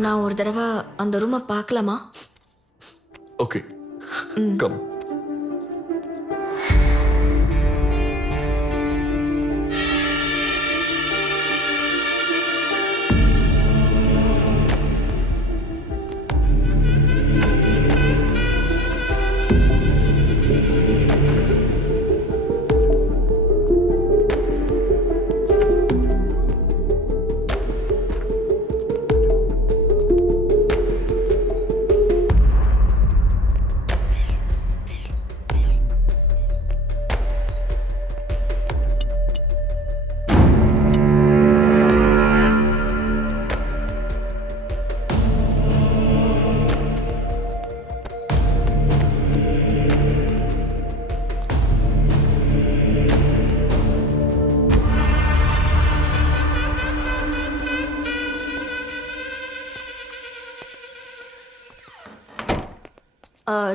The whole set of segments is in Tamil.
நான் ஒரு தடவை அந்த ரூமை பார்க்கலாமா? Okay come.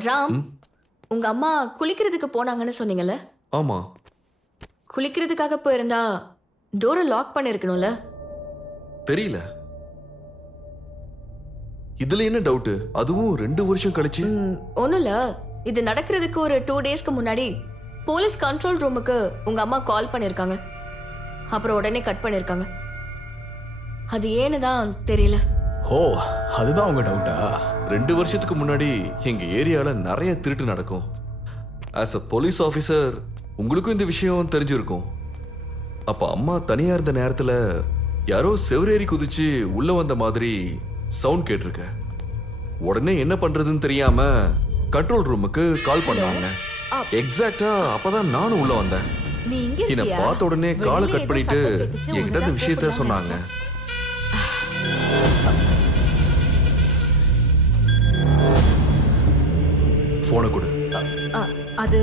ராம், உங்க அம்மா குளிக்கிறதுக்கு போனாங்கன்னு சொன்னீங்கல்ல? ஆமா. குளிக்கிறதுக்காக போயிருந்தா டோரை லாக் பண்ணிருக்கணும்ல? தெரியல. இதுல என்ன டவுட்? அதுவும் 2 வருஷம் கழிச்சு. ஒண்ணும் இல்ல, இது நடக்கிறதுக்கு ஒரு 2 டேஸ்க்கு முன்னாடி போலீஸ் கண்ட்ரோல் ரூமுக்கு உங்க அம்மா கால் பண்ணிருக்காங்க. அப்புறம் உடனே கட் பண்ணிருக்காங்க. அது ஏன்னு தான் தெரியல. ஓ, அதுதான் உங்க டவுட்டா? 2 வருஷத்துக்கு முன்னாடி எங்க ஏரியால நிறைய திருட்டு நடக்கும். ஆஸ் அ போலீஸ் ஆஃபீஸர் உங்களுக்கும் இந்த விஷயம் தெரிஞ்சிருக்கும். அப்ப அம்மா தனியா இருந்த நேரத்துல யாரோ செவரேறி குதிச்சு உள்ள வந்த மாதிரி சவுண்ட் கேட்டிருக்க. உடனே என்ன பண்றதுன்னு தெரியாம கண்ட்ரோல் ரூமுக்கு கால் பண்ணாங்க. எக்ஸாக்டா அப்பதான் நானும் உள்ள வந்தேன். என்ன பார்த்த உடனே காலை கட் பண்ணிட்டு என்கிட்ட இந்த விஷயத்த சொன்னாங்க. போனை கொடு. அது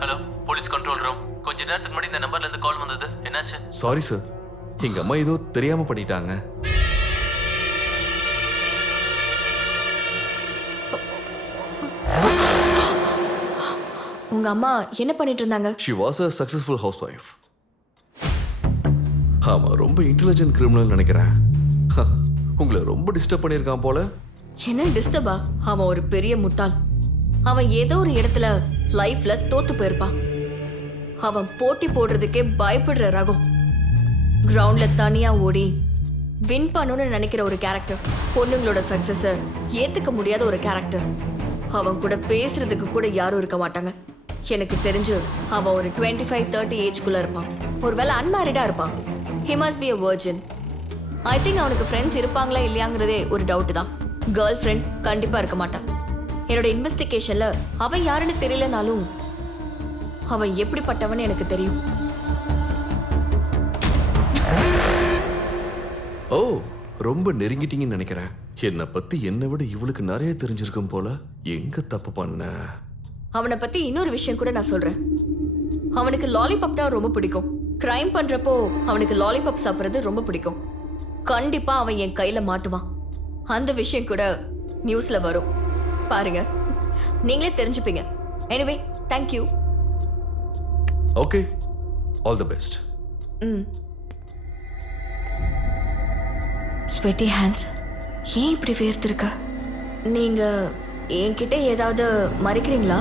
ஹலோ, போலீஸ் கண்ட்ரோல் ரூம். கொஞ்ச நேரத்துக்கு முன்னாடி இந்த நம்பர்ல இருந்து கால் வந்தது. என்னாச்சு? சாரி சார், எங்க அம்மா ஏதோ தெரியாம பண்ணிட்டாங்க. உங்க அம்மா என்ன பண்ணிட்டு இருந்தாங்க? She was a successful housewife. ஆமா, ரொம்ப இன்டெலிஜென்ட் கிரிமினல் நினைக்கிறேன். உங்களை ரொம்ப டிஸ்டர்ப் பண்ணியிருக்கான் போல. என்ன டிஸ்டர்பா? அவன் ஒரு பெரிய முட்டாள். அவன் ஏதோ ஒரு இடத்துல லைஃப்ல தோத்து போயிருப்பான். அவன் போட்டி போடுறதுக்கே பயப்படுற ரகம். கிரவுண்ட்ல தனியா ஓடி வின் பண்ணணும்னு நினைக்கிற ஒரு கேரக்டர். பொண்ணுங்களோட சக்சஸ ஏத்துக்க முடியாத ஒரு கேரக்டர். அவன் கூட பேசுறதுக்கு கூட யாரும் இருக்க மாட்டாங்க. எனக்கு தெரிஞ்சு அவன் ஒரு 25-30 ஏஜ்குள்ள இருப்பான். ஒருவேளை அன்மேரிடா இருப்பான். He must be a virgin. I think அவனுக்கு ஃப்ரெண்ட்ஸ் இருப்பாங்களா இல்லையாங்கிறதே ஒரு டவுட் தான். கேர்ள் ஃப்ரெண்ட் கண்டிப்பா இருக்க மாட்டான். என்னோட இன்வெஸ்டிகேஷன்ல அவன் யாருன்னு தெரியலனாலும் அவன் எப்படிப்பட்டவன்னு எனக்கு தெரியும். ஓ, ரொம்ப நெருங்கிட்டீங்கன்னு நினைக்கிறேன். என்னை பத்தி என்னை விட இவளுக்கு நிறைய தெரிஞ்சிருக்கும் போல. எங்க தப்பு பண்ண? அவனை பத்தி இன்னொரு விஷயம் கூட நான் சொல்றேன். அவனுக்கு லாலிபாப்னா ரொம்ப பிடிக்கும். கிரைம் பண்றப்போ அவனுக்கு லாலிபாப் சாப்பிட்றது ரொம்ப பிடிக்கும். கண்டிப்பா அவன் என் கையில மாட்டுவான். அந்த விஷயம் கூட நியூஸ்ல வரும். பாருங்க, நீங்களே தெரிஞ்சுப்பீங்க. Anyway, thank you. Okay, all the best. Sweaty hands, ஏன் இப்படி வேர்த்திருக்க? நீங்க என்கிட்ட ஏதாவது மறைக்கிறீங்களா?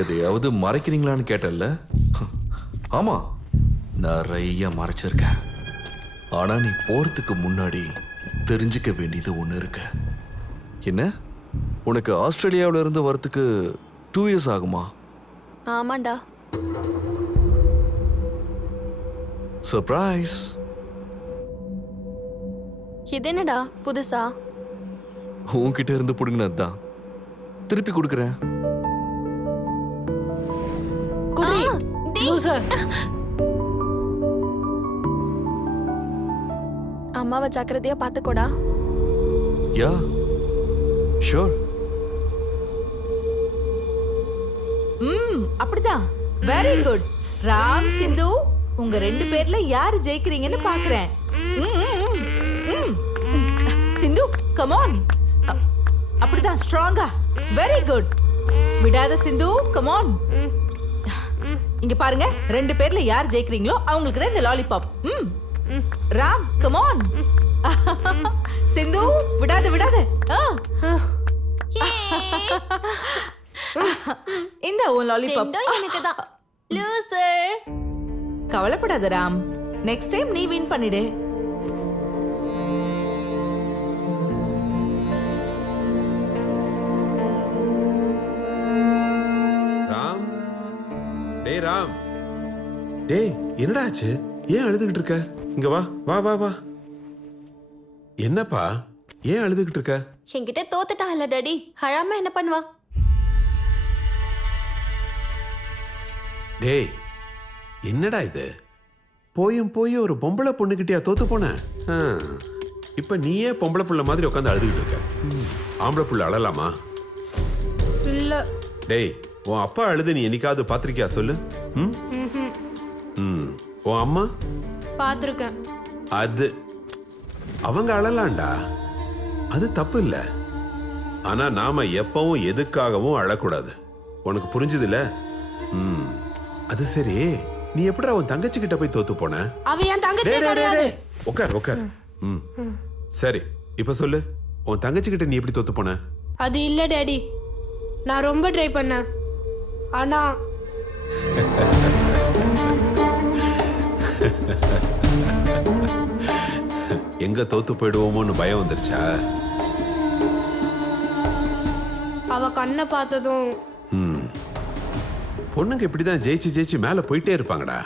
எதையாவது மறைக்கிறீங்களான்னு கேட்டல்ல? ஆமா, நிறைய மறைச்சிருக்கேன். ஆனா நீ போறதுக்கு முன்னாடி தெரிஞ்சுக்க வேண்டியது ஒன்று இருக்கு. என்ன உனக்கு ஆஸ்திரேலியாவில இருந்து வரத்துக்கு 2 years ஆகுமா? ஆமாண்டா. சர்ப்ரைஸ். இது என்னடா புதுசா? உன்கிட்ட இருந்து புடுங்கினது தான். திருப்பி கொடுக்குறேன். குடி லூசர். அம்மாவை ஜாக்கிரதையா பாத்துக்கோடா. Yeah sure. அப்படிதான். Very good. ராம் சிந்து உங்க 2 பேர்ல யாரு ஜெயிக்கிறீங்கன்னு பாக்குறேன். Sindhu come on. அப்படிதான் ஸ்ட்ராங்கா. Very good. விடாத சிந்து கம் ஆன். இங்க பாருங்க 2 பேர்ல யார் ஜெயிக்கிறீங்களோ அவங்களுக்கு தான் இந்த lollipop. Ram come on. Sindhu விடாத விடாத. இந்த உன் லாலிபாப். எனக்கு தான். லூசர். கவலைப்படாத ராம், நெக்ஸ்ட் டைம் நீ வின் பண்ணிடு. ராம், டேய் ராம், டேய் என்னடா ஆச்சு? ஏன் அழுதுகிட்டு இருக்க? இங்க வா வா வா வா. என்னப்பா ஏன் அழுதுகிட்டு இருக்க? என்கிட்ட தோத்துட்டான் இல்ல டாடி, அழாம என்ன பண்ணுவா? டேய் என்னடா இது? போயும் ஒரு பொம்பளை பொண்ணுகிட்டயா தோத்து போன? இப்ப நீயே பொம்பளை புள்ள மாதிரி உட்காந்து அழுதுகிட்டு இருக்க. ஆம்பளை புள்ள அழலாமா? இல்ல. டேய் உன் அப்பா அழுது நீ என்னைக்காவது பாத்திருக்கியா சொல்லு? உன் அம்மா பாத்திருக்கேன். அது அவங்க அழலாம்டா, அது தப்பு இல்ல. ஆனா நாம எப்பவும் எதுக்காகவும் அழக்கூடாது. உனக்கு புரிஞ்சுதுல? அது சரி, நீ எப்படிடா உன் தங்கச்சி கிட்ட போய் தோத்து போன? அவ என் தங்கச்சி டேய், டேய், கிடையாது. டேய், உட்கார் உட்கார். சரி இப்ப சொல்லு, உன் தங்கச்சி கிட்ட நீ எப்படி தோத்து போன? அது இல்ல டாடி, நான் ரொம்ப ட்ரை பண்ணேன். ஆனா எங்க தோத்து போயிடுவோமோன்னு பயம் வந்துருச்சா? அவ கண்ணை பார்த்ததும் பொண்ணுங்க இப்படிதான் ஜெயிச்சு மேல போயிட்டே இருப்பாங்கடா.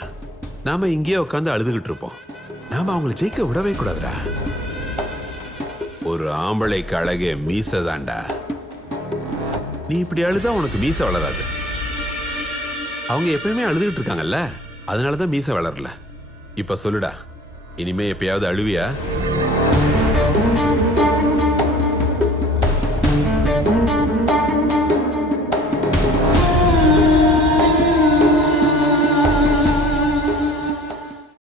நாம இங்கேயே உட்காந்து அழுதுகிட்டு இருப்போம். நாம அவங்களை ஜெயிக்க விடவே கூடாதுடா. ஒரு ஆம்பளைக்கு அழகே மீசை தான்டா. நீ இப்படி அழுதா உனக்கு மீசை வளராது. அவங்க எப்பயுமே அழுதுகிட்டு இருக்காங்கல்ல, அதனாலதான் மீசை வளரல. இப்ப சொல்லுடா, இனிமே எப்பயாவது அழுவியா?